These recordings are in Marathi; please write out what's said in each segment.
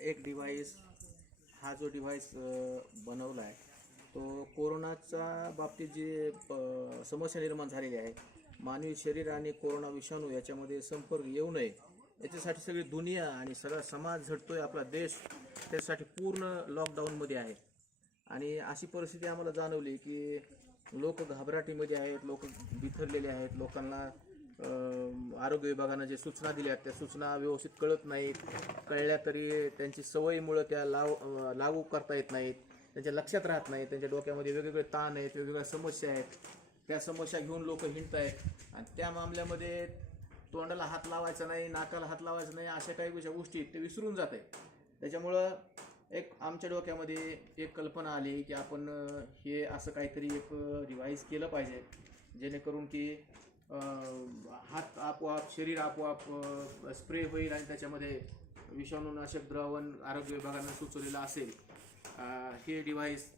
एक डिव्हाइस हा जो डिव्हाइस बनवला आहे तो कोरोनाच्या बाबतीत जी समस्या निर्माण झालेली आहे मानवी शरीर आणि कोरोना विषाणू याच्यामध्ये संपर्क येऊ नये याच्यासाठी सगळी दुनिया आणि सगळा समाज झटतोय आपला देश त्यासाठी पूर्ण लॉकडाऊनमध्ये आहे. आणि अशी परिस्थिती आम्हाला जाणवली की लोक घाबराटीमध्ये आहेत लोक बिथरलेले आहेत लोकांना आरोग्य विभागानं जे सूचना दिल्या त्या सूचना व्यवस्थित कळत नाहीत. कळल्या तरी त्यांची सवयीमुळं त्या लाव लागू करता येत नाहीत. त्यांच्या लक्षात राहत नाहीत. त्यांच्या डोक्यामध्ये वेगवेगळे ताण आहेत वेगवेगळ्या समस्या आहेत. त्या समस्या घेऊन लोक हिंडत आहेत आणि त्या मामल्यामध्ये तोंडाला हात लावायचा नाही नाकाला हात लावायचा नाही अशा काही अशा गोष्टी ते विसरून जात आहेत त्याच्यामुळं एक आमच्या डोक्यामध्ये एक कल्पना आली की आपण हे असं काहीतरी एक रिवाईज केलं पाहिजे. जेणेकरून की हात आपोआप शरीर आपोआप स्प्रे होईल आणि त्याच्यामध्ये विषाणूनाशक द्रावण आरोग्य विभागानं सुचवलेलं असेल. हे डिव्हाइस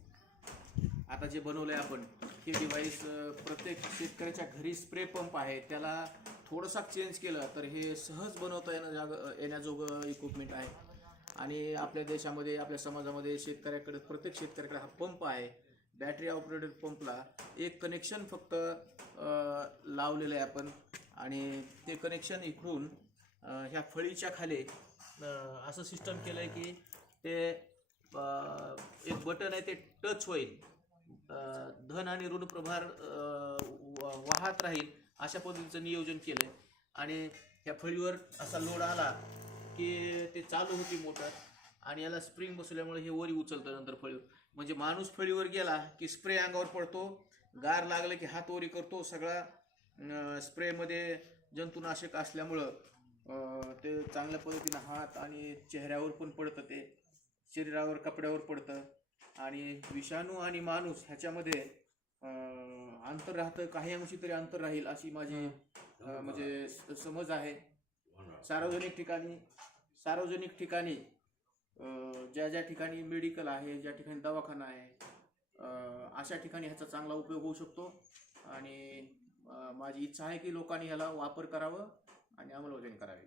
आता जे बनवलं आहे आपण हे डिव्हाइस प्रत्येक शेतकऱ्याच्या घरी स्प्रे पंप आहे. त्याला थोडंसं चेंज केलं तर हे सहज बनवता येणं जाग येण्याजोगं इक्विपमेंट आहे. आणि आपल्या देशामध्ये आपल्या समाजामध्ये शेतकऱ्याकडे प्रत्येक शेतकऱ्याकडे हा पंप आहे. बॅटरी ऑपरेटेड पंपला एक कनेक्शन फक्त लावलेलं आहे आपण. आणि ते कनेक्शन इकडून ह्या फळीच्या खाली असं सिस्टम केलं आहे की ते एक बटन आहे ते टच होईल. धन आणि ऋण प्रभार व- वाहत राहील अशा पद्धतीचं नियोजन केलं आहे आणि ह्या फळीवर असा लोड आला की ते चालू होती मोटर आणि याला स्प्रिंग बसवल्यामुळे हे वरी उचलतं नंतर फळीवर. म्हणजे माणूस फळीवर गेला की स्प्रे अंगावर पडतो गार लागलं की हात वरी करतो सगळा स्प्रेमध्ये जंतुनाशक असल्यामुळं ते चांगल्या पद्धतीनं हात आणि चेहऱ्यावर पण पडतं ते. शरीरावर कपड्यावर पडतं. आणि विषाणू आणि माणूस ह्याच्यामध्ये अंतर राहतं काही अंशी तरी अंतर राहील अशी माझी म्हणजे समज आहे. सार्वजनिक ठिकाणी सार्वजनिक ठिकाणी ज्या ज्या ठिकाणी मेडिकल आहे ज्या ठिकाणी दवाखाना आहे अशा ठिकाणी ह्याचा चांगला उपयोग होऊ शकतो. आणि माझी इच्छा आहे की लोकांनी ह्याला वापर करावं आणि अंमलबजावणी करावी.